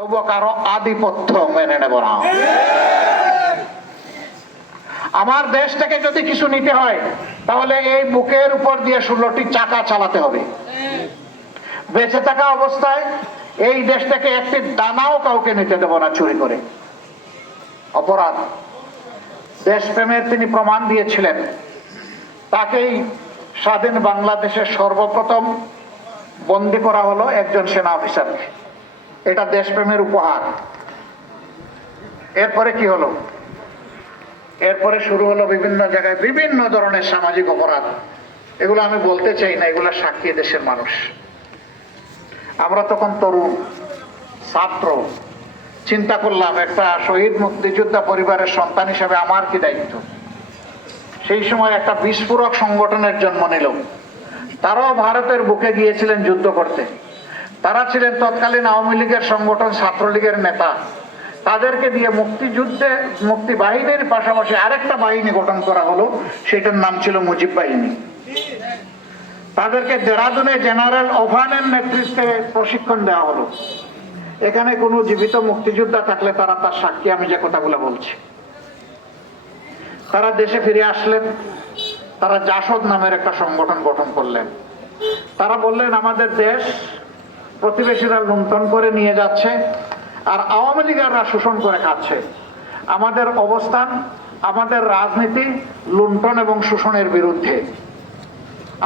কারও আধিপত্য মেনে নেব না। আমার দেশ থেকে যদি কিছু নিতে হয়, তাহলে এই বুকের উপর দিয়ে ষোলোটি চাকা চালাতে হবে। বেঁচে থাকা অবস্থায় এই দেশ থেকে একটি দানাও কাউকে নিতে দেব না চুরি করে। অপরাধ। দেশপ্রেমের তিনি প্রমাণ দিয়েছিলেন। তাকেই স্বাধীন বাংলাদেশের সর্বপ্রথম বন্দি করা হলো একজন সেনা অফিসারকে। এটা দেশপ্রেমের উপহার। এরপরে কি হলো? এরপরে শুরু হলো বিভিন্ন জায়গায় বিভিন্ন ধরনের সামাজিক অপরাধ। এগুলো আমি বলতে চাই না, এগুলো সাক্ষী দেশের মানুষ। আমরা তখন তরুণ, ছাত্র, চিন্তা করলাম, একটা শহীদ মুক্তিযোদ্ধা পরিবারের সন্তান হিসাবে আমার কি দায়িত্ব? সেই সময় একটা বিস্ফোরক সংগঠনের জন্ম নিল। তারাও ভারতের বুকে গিয়েছিলেন যুদ্ধ করতে। তারা ছিলেন তৎকালীন আওয়ামী লীগের সংগঠন, ছাত্রলীগের নেতা। তাদেরকে দিয়ে মুক্তিযুদ্ধে, মুক্তি বাহিনীর পাশাপাশি আরেকটা বাহিনী গঠন করা হলো, সেটার নাম ছিল মুজিব বাহিনী। তাদেরকে দেরাদুনে জেনারেল ওভানের নেতৃত্বে প্রশিক্ষণ দেওয়া হলো। এখানে কোনো জীবিত মুক্তিযোদ্ধা থাকলে তারা তার সাক্ষী, আমি যে কথাগুলো বলছি। তারা দেশে ফিরে আসলেন, তারা জাসদ নামের একটা সংগঠন গঠন করলেন। তারা বললেন, আমাদের দেশ প্রতিবেশীরা লুণ্ঠন করে নিয়ে যাচ্ছে, আর আওয়ামী লীগাররা শোষণ করে খাচ্ছে। আমাদের অবস্থান, আমাদের রাজনীতি লুণ্ঠন এবং শোষণের বিরুদ্ধে।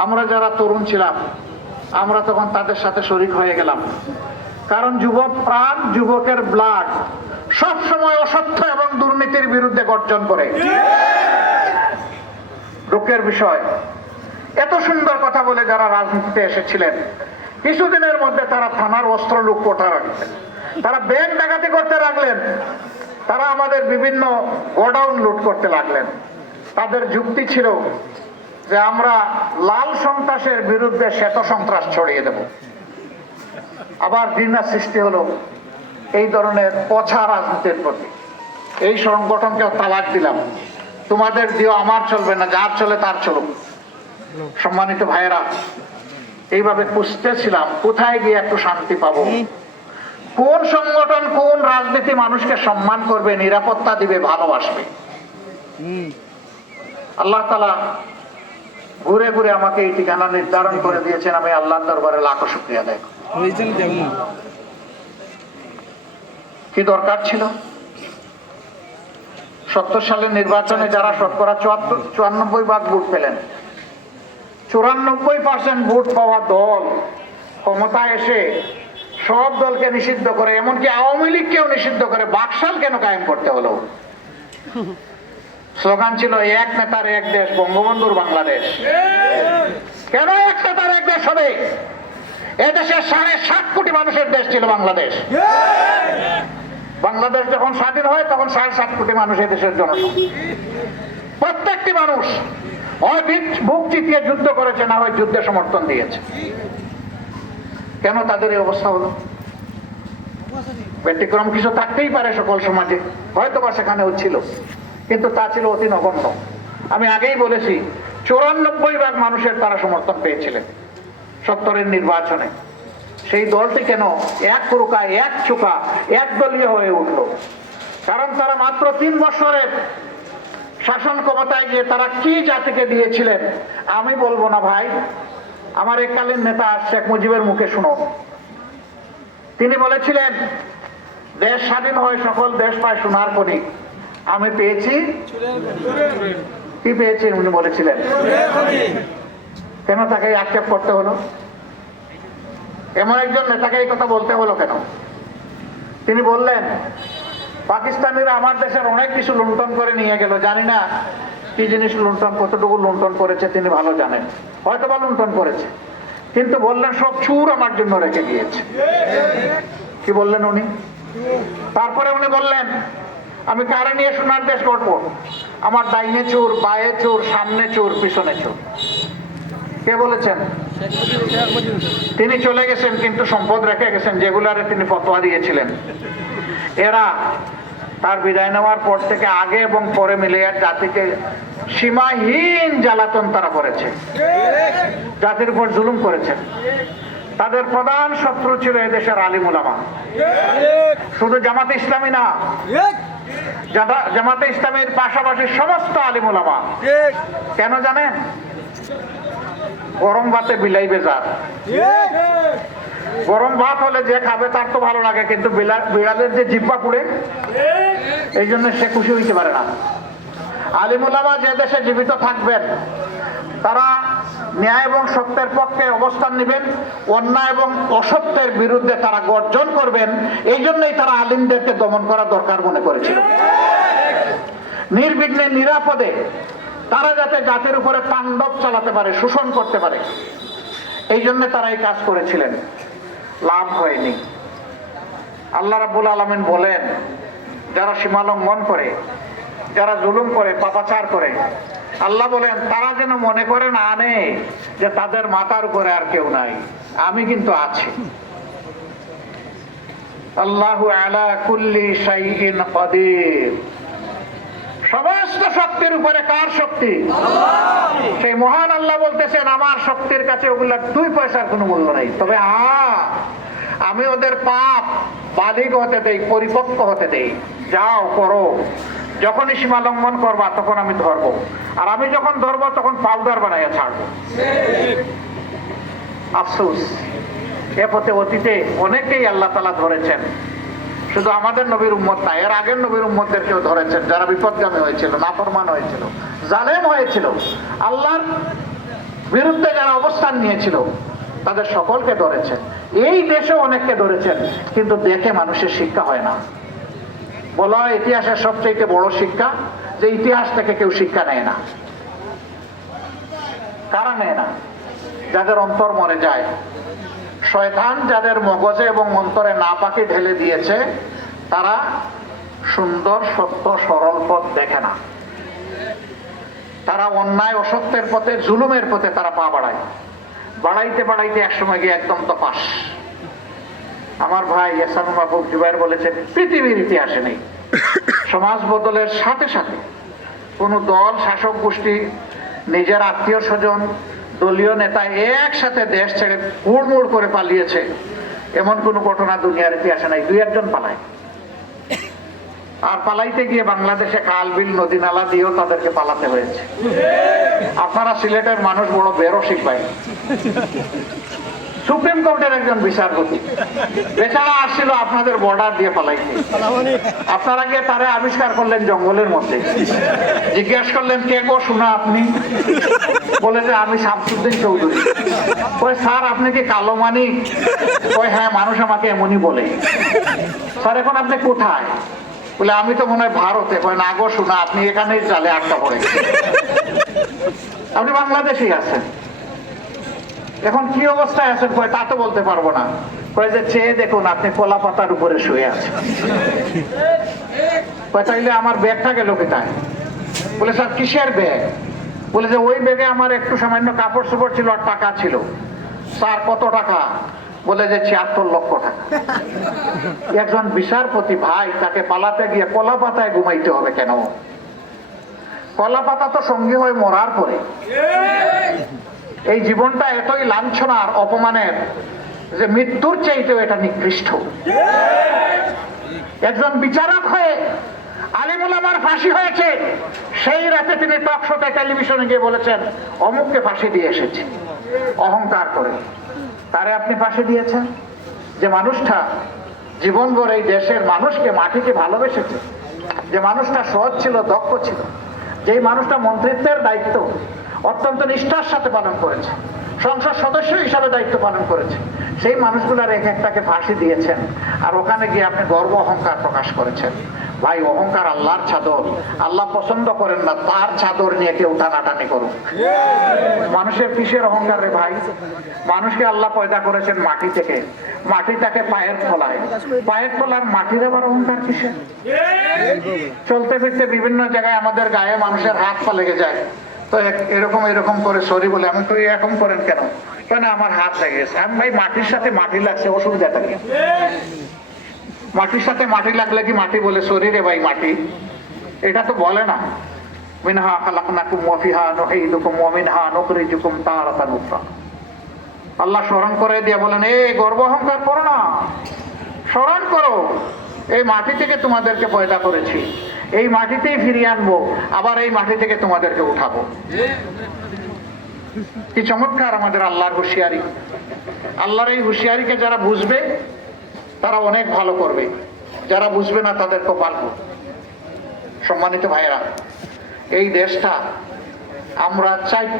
আমরা যারা তরুণ ছিলাম, আমরা তখন তাদের সাথে শরিক হয়ে গেলাম। কারণ যুবক প্রাণ, যুবকের ব্লাড সব সময় অসত্য এবং দুর্নীতির বিরুদ্ধে গর্জন করে। দুঃখের বিষয়, এত সুন্দর কথা বলে যারা রাজনীতিতে এসেছিলেন কিছুদিনের মধ্যে তারা থানার অস্ত্র লুক কোঠা রাখলেন। তারা ব্যাংক ডাকাতি করতে লাগলেন। তারা আমাদের বিভিন্ন গোডাউন লুট করতে লাগলেন। তাদের যুক্তি ছিল যে আমরা লাল সন্ত্রাসের বিরুদ্ধে শ্বেত সন্ত্রাস ছড়িয়ে দেব। আবার ঘৃণা সৃষ্টি হলো এই ধরনের পছা রাজনীতির প্রতি। এই সংগঠনকে তালাক দিলাম। তোমাদের দিও আমার চলবে না, যার চলে তার চলুক। সম্মানিত ভাইয়েরা এইভাবে খুঁজতেছিলাম কোথায় গিয়ে একটু শান্তি পাবো? কোন সংগঠন কোন রাজনীতি মানুষকে সম্মান করবে নিরাপত্তা দিবে ভালোবাসবে? আল্লাহ তালা ঘুরে ঘুরে আমাকে এই ঠিকানা নির্ধারণ করে দিয়েছেন আমি আল্লাহ দরবারে লাখো শুক্রিয়া যেমন কি দরকার ছিল? সত্তর সালের নির্বাচনে যারা শতকরা চুয়াত্তর চুয়ান্নব্বই ভাগ ভোট পেলেন চুরানব্বই পার্সেন্ট ভোট পাওয়া দল ক্ষমতা এসে সব দলকে নিষিদ্ধ করে, এমনকি আওয়ামী লীগকেও নিষিদ্ধ করে, বাকশাল কেন কায়েম করতে হলো? স্লোগান ছিল, এক নেতার এক দেশ, বঙ্গবন্ধুর বাংলাদেশ। কেন এক নেতার এক দেশ হবে? এদেশের সাড়ে সাত কোটি মানুষের দেশ ছিল বাংলাদেশ। বাংলাদেশ যখন স্বাধীন হয়, তখন সাড়ে সাত কোটি মানুষ এদেশের জনসংখ্যা। প্রত্যেকটি মানুষ চিতিয়ে যুদ্ধ করেছে, না হয় যুদ্ধে সমর্থন দিয়েছে। কেন তাদের অবস্থা হলো? ব্যতিক্রম কিছু থাকতেই পারে সকল সমাজে হয়তো বা সেখানেও ছিল, কিন্তু তা ছিল অতি নগণ্য। আমি আগেই বলেছি, চৌরানব্বই ভাগ মানুষের তারা সমর্থন পেয়েছিলেন সত্তরের নির্বাচনে। সেই দলটি কেন এক প্রকা এক চোখা এক দলীয় হয়ে উঠল? কারণ তারা মাত্র তিন বছরের শাসন ক্ষমতায় গিয়ে তারা কি জাতিকে দিয়েছিলেন? আমি বলব না ভাই। আমার এককালীন নেতা শেখ মুজিবের মুখে শুনুন। তিনি বলেছিলেন, দেশ স্বাধীন হয় সকল, দেশ পায় সোনার খনি আমি পেয়েছি। কি পেয়েছি উনি বলেছিলেন? কেন তাকে আক্ষেপ করতে হলো? এমন একজন নেতাকে এই কথা বলতে হলো কেন? তিনি বললেন পাকিস্তানিরা আমার দেশের অনেক কিছু লুণ্ঠন করে নিয়ে গেল, জানি না কি জিনিস লুণ্ঠন, কতটুকু লুণ্ঠন করেছে তিনি ভালো জানেন। হয়তো বা লুণ্ঠন করেছে, কিন্তু বললেন সব চুর আমার জন্য রেখে গিয়েছে কি বললেন উনি? তারপরে উনি বললেন, আমি কারে নিয়ে সোনার দেশ করব আমার ডাইনে চোর, বায়ে চোর, সামনে চোর, পিছনে চোর। কে বলেছেন? তিনি চলে গেছেন, কিন্তু সম্পদ রেখে গেছেন, যেগুলারে তিনি ফতোয়া দিয়েছিলেন। এরা তার বিদায় নেওয়ার পর থেকে আগে এবং পরে মিলিয়ে জাতিকে সীমাহীন জ্বালাতন তারা করেছে। জাতির উপর জুলুম করেছেন তাদের প্রধান শত্রু ছিল এদেশের আলিম উলামা। শুধু জামাতে ইসলামী না জামাতে ইসলামের পাশাপাশি সমস্ত আলিম উলামা। কেন জানেন? গরম ভাতে বিলাই বেজার গরম ভাত হলে যে খাবে তার তো ভালো লাগে, কিন্তু বিড়ালের যে জিব্বা পুড়ে, এই জন্য সে খুশি হইতে পারে না। আলিমুলামা যে দেশে জীবিত থাকবেন, তারা ন্যায় এবং সত্যের পক্ষে অবস্থান নেবেন, অন্যায় এবং অসত্যের বিরুদ্ধে তারা গর্জন করবেন, এই জন্যই তারা আলিমদেরকে দমন করা দরকার মনে করেছিল। নির্বিঘ্নে, নিরাপদে, তারা যাতে জাতির উপরে তাণ্ডব চালাতে পারে, শোষণ করতে পারে, এই জন্য তারা এই কাজ করেছিলেন। লাভ হয়নি। আল্লাহ রাব্বুল আলমিন বলেন, যারা সীমা লঙ্ঘন করে, যারা জুলুম করে, পাপাচার করে, আল্লাহ বলেন, তারা যেন মনে করে না আনে যে তাদের মাথার উপরে আর কেউ নাই। আমি কিন্তু আছি। আল্লাহ আলা কুল্লি শাইইন কাদির। সমস্ত শক্তির উপরে কার শক্তি? সেই মহান আল্লাহ বলতেছেন, আমার শক্তির কাছে ওগুলা দুই পয়সার কোনো মূল্য নাই। তবে আ, আমি ওদের পাপ বালিক হতে দেই, পরিপক্ক হতে দেই। যাও, করো। যখনই সীমা লঙ্ঘন করবা, তখন আমি ধরবো। আর আমি যখন ধরবো, তখন পাউডার বানাইয়া ছাড়বো। আফসোস। এ পথে অতীতে অনেকেই আল্লাহ তালা ধরেছেন। শুধু আমাদের নবীর উম্মত না, এর আগের নবীর উম্মতদেরকেও ধরেছেন, যারা বিপদগামী হয়েছিল, নাফরমান হয়েছিল, জালেম হয়েছিল। আল্লাহর বিরুদ্ধে যারা অবস্থান নিয়েছিল, তাদের সকলকে ধরেছেন। এই দেশে অনেককে ধরেছেন, কিন্তু দেখে মানুষের শিক্ষা হয় না। বলা হয় ইতিহাসের সবচেয়ে বড় শিক্ষা যে ইতিহাস থেকে কেউ শিক্ষা নেয় না। কারা নেয় না? যাদের অন্তর মরে যায় শয়তান যাদের মগজে এবং অন্তরে না পাকে ঢেলে দিয়েছে, তারা সুন্দর, সত্য, সরল পথ দেখে না। তারা অন্যায়, অসত্যের পথে, জুলুমের পথে তারা পা বাড়ায়। বাড়াইতে বাড়াইতে একসময় গিয়ে একদম তো তপাস আমার ভাই এসান মাহবুব জুবাইর বলেছেন, পৃথিবীর ইতিহাসে নেই। সমাজ বদলের সাথে সাথে কোনো দল, শাসক গোষ্ঠী, নিজের আত্মীয় স্বজন দলীয় নেতা একসাথে দেশ ছেড়ে হুড়মুড় করে পালিয়েছে। এমন কোনো ঘটনা দুনিয়ার ইতিহাসে নাই, দুই একজন পালায়। আর পালাইতে গিয়ে বাংলাদেশে কালবিল নদী, নালা দিয়েও তাদেরকে পালাতে হয়েছে। আপনারা সিলেটের মানুষ বড় বেরসিক ভাই। সুপ্রিম কোর্টের একজন বিচারপতি। বেচারা আসছিল আপনাদের বর্ডার দিয়ে পালাইতে। আপনারা গিয়ে তারে আবিষ্কার করলেন জঙ্গলের মধ্যে। জিজ্ঞেস করলেন, কে গো শোনা আপনি? বলে যে, আমি শামসুদ্দিন চৌধুরী। ওই স্যার, আপনি কি কালো মানি ওই হ্যাঁ মানুষ আমাকে এমনই বলে। স্যার, এখন আপনি কোথায়? বলে, আমি তো মনে হয় ভারতে। কয়, না গো শোনা আপনি এখানেই চালে আটকা পড়ে আপনি বাংলাদেশেই আছেন? এখন কি অবস্থায় আছেন কয় তা তো বলতে পারব না। কয় যে চেয়ে দেখুন আপনি কলা পাতার উপরে শুয়ে আছেন। কয় তাইলে আমার ব্যাগটা গেল কোথায়? বলে, স্যার, কিসের ব্যাগ? বলে যে, ওই ব্যাগে আমার একটু সামান্য কাপড় চোপড় ছিল আর টাকা ছিল। স্যার, কত টাকা? বলে যে, ছিয়াত্তর লক্ষ টাকা। একজন বিচারপতি ভাই তাকে পালাতে গিয়ে কলা পাতায় ঘুমাইতে হবে কেন? কলা পাতা তো সঙ্গী হয়ে মরার পরে। এই জীবনটা এতই লাঞ্ছনার, অপমানের, যে মৃত্যুর চাইতেও এটা নিকৃষ্ট। একজন বিচারক হয়ে আলিমুল আমার ফাঁসি হয়েছে, সেই রাতে তিনি টক শোতে টেলিভিশনে গিয়ে বলেছেন, অমুককে ফাঁসি দিয়ে এসেছে। অহংকার করে। তারে আপনি ফাঁসি দিয়েছেন? যে মানুষটা জীবনভর এই দেশের মানুষকে মাটিকে ভালোবেসেছে, যে মানুষটা সৎ ছিল, দক্ষ ছিল, যেই মানুষটা মন্ত্রিত্বের দায়িত্ব অত্যন্ত নিষ্ঠার সাথে পালন করেছে। সংসদ সদস্য হিসাবে দায়িত্ব পালন করেছে। সেই মানুষগুলার এক একটাকে ফাঁসি দিয়েছেন। আর ওখানে গিয়ে আপনি গর্ব অহংকার প্রকাশ করেছেন। ভাই, অহংকার আল্লাহর চাদর। আল্লাহ পছন্দ করেন না, তার চাদর নিয়ে কেউ টানাটানি করুক। মানুষের কিসের অহংকার রে ভাই? মানুষকে আল্লাহ পয়দা করেছেন মাটি থেকে। মাটি তাকে পায়ের ফলায় পায়ের ফলার মাটির আবার অহংকার কিসের? চলতে ফিরতে বিভিন্ন জায়গায় আমাদের গায়ে মানুষের হাত পা লেগে যায়। তো এরকম এরকম করে সরি বলে আমি তো এরকম করেন কেন? কেন আমার হাত লেগে গেছে আমি ভাই, মাটির সাথে মাটি লাগছে, অসুবিধাটা কি? মাটির সাথে মাটি লাগলে কি মাটি বলে শরীরে ভাই, মাটি এটা তো বলে না। মিনহা আল্লাহ স্মরণ করে দিয়ে বলেন, এ গর্ব অহংকার করো না। স্মরণ করো। এই মাটি থেকে তোমাদেরকে পয়দা করেছি। এই মাটিতেই ফিরিয়ে আনব, আবার এই মাটি থেকে তোমাদেরকে উঠাবো। কি চমৎকার আমাদের আল্লাহর হুশিয়ারি। আল্লাহর এই হুঁশিয়ারিকে যারা বুঝবে, তারা অনেক ভালো করবে। যারা বুঝবে না, তাদের কপাল সম্মানিত ভাইরা এই দেশটা আমরা চারটা